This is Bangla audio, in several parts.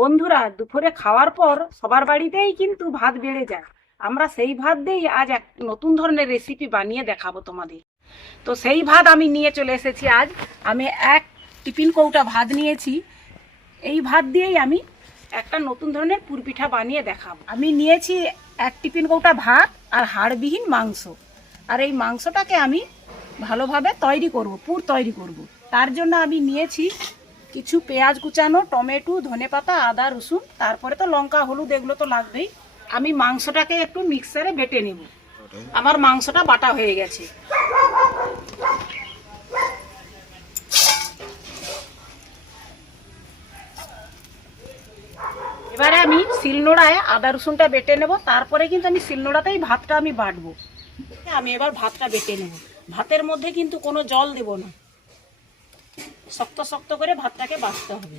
বন্ধুরা, দুপুরে খাওয়ার পর সবার বাড়িতেই কিন্তু ভাত বেড়ে যায়। আমরা সেই ভাত দিয়েই আজ এক নতুন ধরনের রেসিপি বানিয়ে দেখাবো তোমাদের। তো সেই ভাত আমি নিয়ে চলে এসেছি আজ। আমি এক টিফিন কৌটা ভাত নিয়েছি। এই ভাত দিয়েই আমি একটা নতুন ধরনের পুরপিঠা বানিয়ে দেখাবো। আমি নিয়েছি এক টিফিন কৌটা ভাত আর হাড়বিহীন মাংস। আর এই মাংসটাকে আমি ভালোভাবে তৈরি করব, পুর তৈরি করব। তার জন্য আমি নিয়েছি কিছু পেঁয়াজ কুচানো, টমেটো, ধনেপাতা, আদা, রসুন, তারপরে তো লঙ্কা, হলুদ, এগুলো তো লাগবেই। আমি মাংসটাকে একটু মিক্সারে বেটে নেব। আমার মাংসটা বাটা হয়ে গেছে। এবারে আমি শিলনোড়ায় আদা রসুনটা বেটে নেব। তারপরে কিন্তু আমি শিলনোড়াতেই ভাতটা আমি বাটবো। আমি এবার ভাতটা বেটে নেব। ভাতের মধ্যে কিন্তু কোনো জল দেব না, শক্ত শক্ত করে ভাতটাকে বাটতে হবে।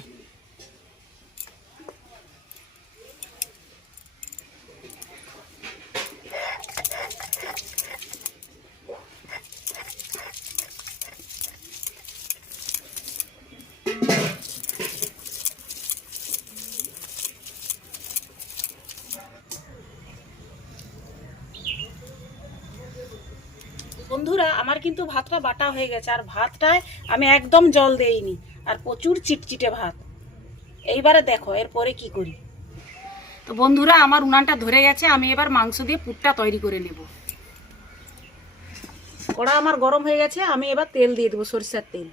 বন্ধুরা, আমার কিন্তু ভাতটা বাটা হয়ে গেছে। আর ভাতটায় আমি একদম জল দেইনি, আর প্রচুর চিটচিটে ভাত। এইবারে দেখো এরপরে কি করি। তো বন্ধুরা, আমার উনানটা ধরে গেছে। আমি এবার মাংস দিয়ে পুরটা তৈরি করে নেব। কড়া আমার গরম হয়ে গেছে। আমি এবার তেল দিয়ে দেবো, সরিষার তেল।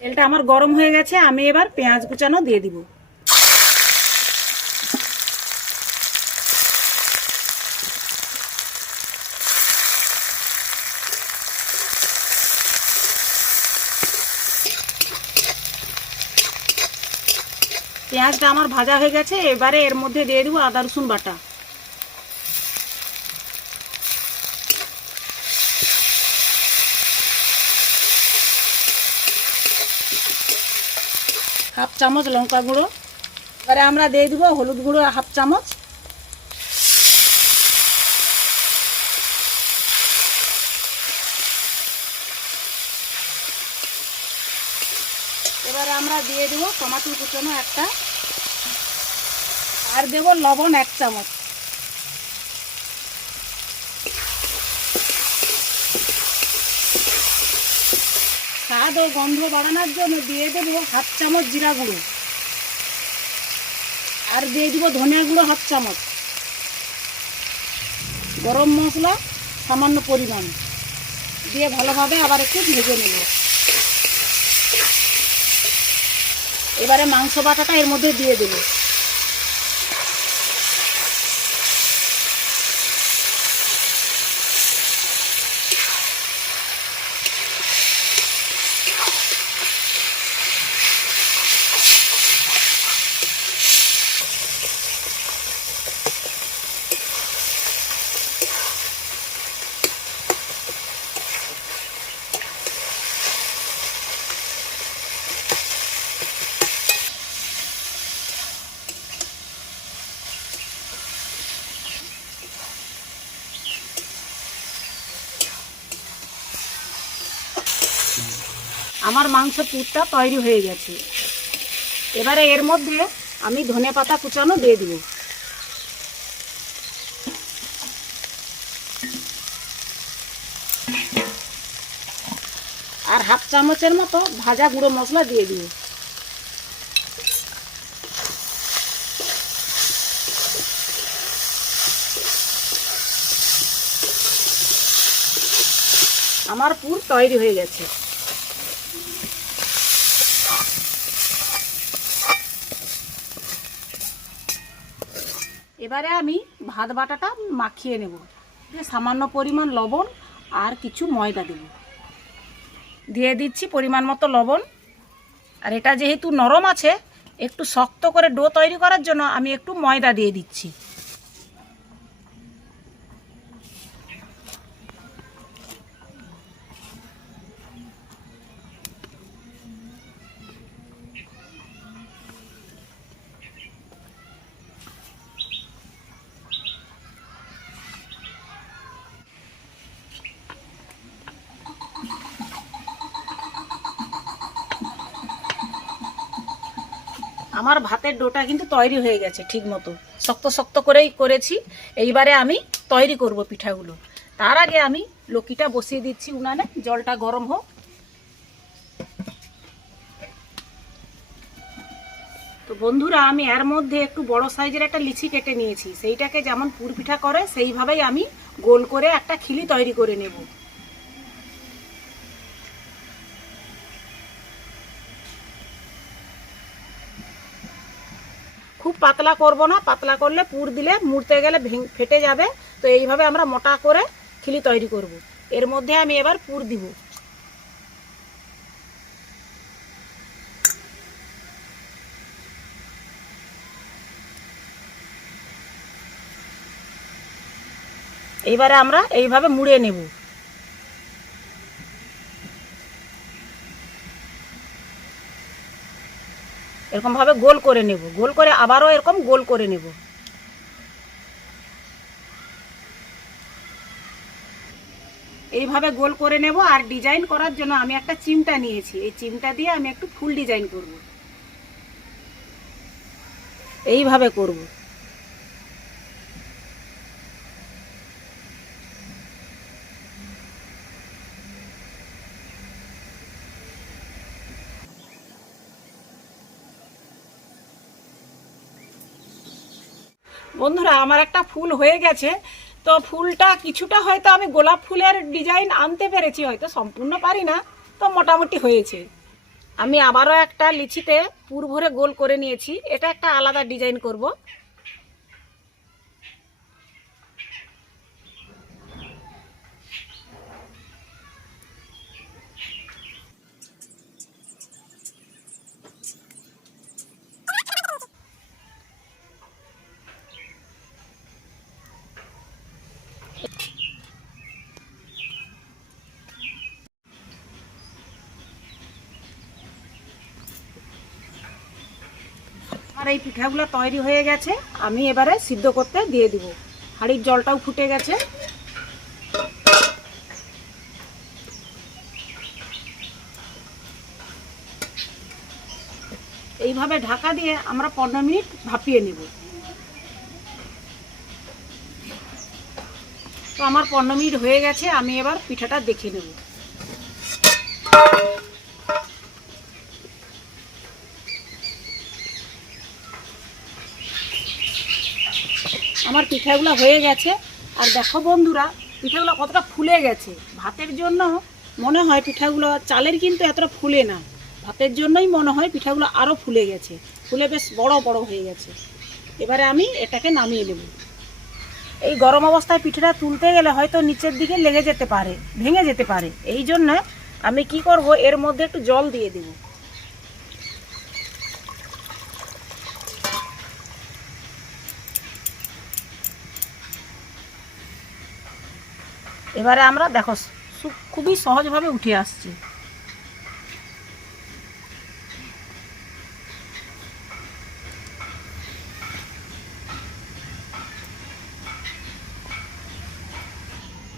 তেলটা আমার গরম হয়ে গেছে। আমি এবার পেঁয়াজ কুচানো দিয়ে দিব। পেঁয়াজটা আমার ভাজা হয়ে গেছে। এবারে এর মধ্যে দিয়ে দেবো আদা রসুন বাটা। হাফ চামচ লঙ্কা গুঁড়ো। এবারে আমরা দিয়ে দেবো হলুদ গুঁড়ো হাফ চামচ। এবারে আমরা দিয়ে দেবো টমেটো কুচানো একটা, আর দেবো লবণ 1 চামচ। স্বাদ ও গন্ধ বাড়ানোর জন্য দিয়ে দেবো হাফ চামচ জিরা গুঁড়ো, আর দিয়ে দিব ধনিয়া গুঁড়ো হাফ চামচ, গরম মশলা সামান্য পরিমাণ দিয়ে ভালোভাবে আবার একটু ভেজে নেব। এবারে মাংস বাটাটা এর মধ্যে দিয়ে দেব। আমার মাংস পুরটা তৈরি হয়ে গেছে। এবারে এর মধ্যে আমি ধনেপাতা কুচানো দিয়ে দিব। আর হাফ চামচের মতো ভাজা গুঁড়ো মশলা দিয়ে দিব। আমার পুর তৈরি হয়ে গেছে। এবারে আমি ভাত বাটাটা মাখিয়ে নেব। সামান্য পরিমাণ লবণ আর কিছু ময়দা দেব। দিয়ে দিচ্ছি পরিমাণ মতো লবণ। আর এটা যেহেতু নরম আছে, একটু শক্ত করে ডো তৈরি করার জন্য আমি একটু ময়দা দিয়ে দিচ্ছি। আমার ভাতের ডোটা কিন্তু তৈরি হয়ে গেছে ঠিক মতো, শক্ত শক্ত করেই করেছি। এইবারে আমি তৈরি করব পিঠাগুলো। তার আগে আমি লকিটা বসিয়ে দিচ্ছি উনানে, জলটা গরম হোক। তো বন্ধুরা, আমি এর মধ্যে একটু বড় সাইজের একটা লিচি কেটে নিয়েছি। সেইটাকে যেমন পুর পিঠা করে সেইভাবেই আমি গোল করে একটা খিলি তৈরি করে নেব। খুব পাতলা করব না, পাতলা করলে পুর দিলে মুড়তে গেলে ফেটে যাবে। তো এইভাবে আমরা মোটা করে খিলি তৈরি করব। এর মধ্যে আমি এবার পুর দিব। এইবারে আমরা এইভাবে মুড়ে নেব। এরকম ভাবে গোল করে নেব, গোল করে আবারও এরকম গোল করে নেব। এইভাবে গোল করে নেব। আর ডিজাইন করার জন্য আমি একটা চিমটা নিয়েছি, এই চিমটা দিয়ে আমি একটু ফুল ডিজাইন করব। এইভাবে করব। বন্ধুরা, আমার একটা ফুল হয়ে গেছে। তো ফুলটা কিছুটা হয়তো আমি গোলাপ ফুলের ডিজাইন আনতে পেরেছি, হয়তো সম্পূর্ণ পারি না, তো মোটামুটি হয়েছে। আমি আবারও একটা লিচিতে পুর ভরে গোল করে নিয়েছি, এটা একটা আলাদা ডিজাইন করব। আর এই পিঠাগুলো তৈরি হয়ে গেছে, আমি এবারে সিদ্ধ করতে দিয়ে দিব। হাঁড়ির জলটাও ফুটে গেছে। এইভাবে ঢাকা দিয়ে আমরা 15 মিনিট ভাপিয়ে নেব। তো আমার 15 মিনিট হয়ে গেছে, আমি এবার পিঠাটা দেখে নেব। আমার পিঠাগুলো হয়ে গেছে। আর দেখো বন্ধুরা, পিঠাগুলো কতটা ফুলে গেছে। ভাতের জন্য মনে হয় পিঠাগুলো, চালের কিন্তু এতটা ফুলে না, ভাতের জন্যই মনে হয় পিঠাগুলো আরও ফুলে গেছে, ফুলে বেশ বড় বড় হয়ে গেছে। এবারে আমি এটাকে নামিয়ে নেব। এই গরম অবস্থায় পিঠাটা তুলতে গেলে হয়তো নিচের দিকে লেগে যেতে পারে, ভেঙে যেতে পারে। এই জন্য আমি কি করব, এর মধ্যে একটু জল দিয়ে দেব। এবারে আমরা দেখো খুবই সহজভাবে উঠে আসছে।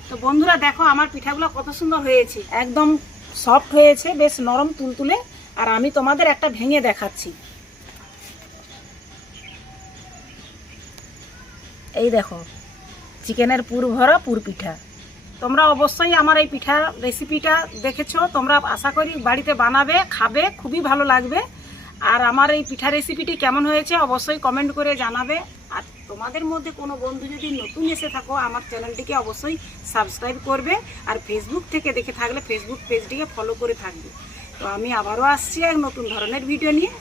তো বন্ধুরা দেখো, আমার পিঠাগুলো কত সুন্দর হয়েছে, একদম সফট হয়েছে, বেশ নরম তুলতুলে। আর আমি তোমাদের একটা ভেঙে দেখাচ্ছি। এই দেখো, চিকেনের পুর ভরা পুর পিঠা। তোমরা অবশ্যই আমার এই পিঠা রেসিপিটা দেখেছো, তোমরা আশা করি বাড়িতে বানাবে, খাবে, খুবই ভালো লাগবে। আর আমার এই পিঠা রেসিপিটি কেমন হয়েছে অবশ্যই কমেন্ট করে জানাবে। আর তোমাদের মধ্যে কোনো বন্ধু যদি নতুন এসে থাকো, আমার চ্যানেলটিকে অবশ্যই সাবস্ক্রাইব করবে। আর ফেসবুক থেকে দেখে থাকলে ফেসবুক পেজটিকে ফলো করে থাকবে। তো আমি আবারও আসছি এক নতুন ধরনের ভিডিও নিয়ে।